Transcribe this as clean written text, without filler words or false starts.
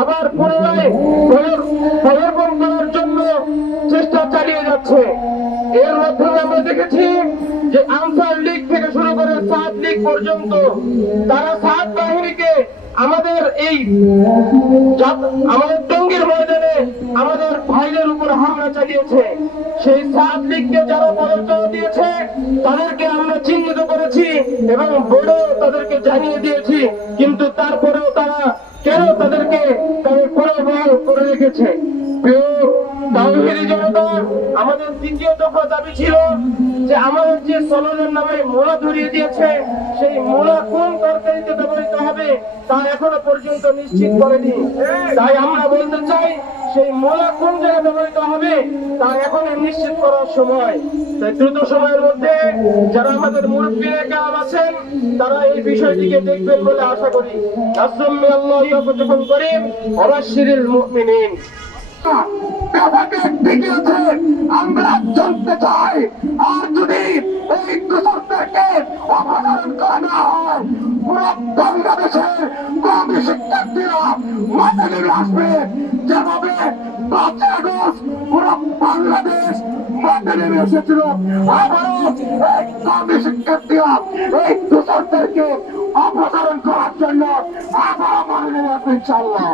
আবার পুনরায় প্রলোভন করার জন্য চেষ্টা চালিয়ে যাচ্ছে। এর মাধ্যমে আমরা দেখেছি যে আনসার লীগ থেকে শুরু করে সাদ লীগ পর্যন্ত তারা সাদ বাহিনীকে আমাদের টঙ্গীর ময়দানে আমাদের ভাইদের উপর হামলা চালিয়েছে। সেই সাদ লীগকে যারা প্ররোচনা দিয়েছে তাদেরকে আমরা চিহ্নিত করেছি এবং বোর্ডে তাদেরকে জানিয়ে দিয়েছি, কিন্তু তারপরেও তারা কেন তাদেরকে তাদের প্রলোভন করে রেখেছে। আমাদের দ্বিতীয় দফা দাবি ছিল যে আমাদের যে সনদের নামে মোলা ধরিয়ে দিয়েছে সেই মোলা কোন তরকারিতে ব্যবহৃত হবে তা এখনো পর্যন্ত নিশ্চিত করেনি। তাই আমরা বলতে চাই সেই মোলা কোন জায়গায় ব্যবহৃত হবে তা এখনো নিশ্চিত করার সময়। তাই দ্রুত সময়ের মধ্যে যারা আমাদের মুরব্বীরা কাম আছেন তারা এই বিষয়টিকে দেখবেন বলে আশা করি। অবশ্যিরিল মুমিনিন। আমরা জানতে চাই, আর যদি এই সরকারকে অপসারণ করা না হয় পুরো বাংলাদেশের কওমি শিক্ষার্থীরা মাঠে নেমে আসবে। যেভাবে 5 আগস্ট পুরো বাংলাদেশ মাঠে নেমে এসেছিল, আবারও এই কওমি শিক্ষার্থীরা এই সরকারকে অপসারণ করার জন্য আবারও মাঠে নেমে আসবে ইনশাআল্লাহ।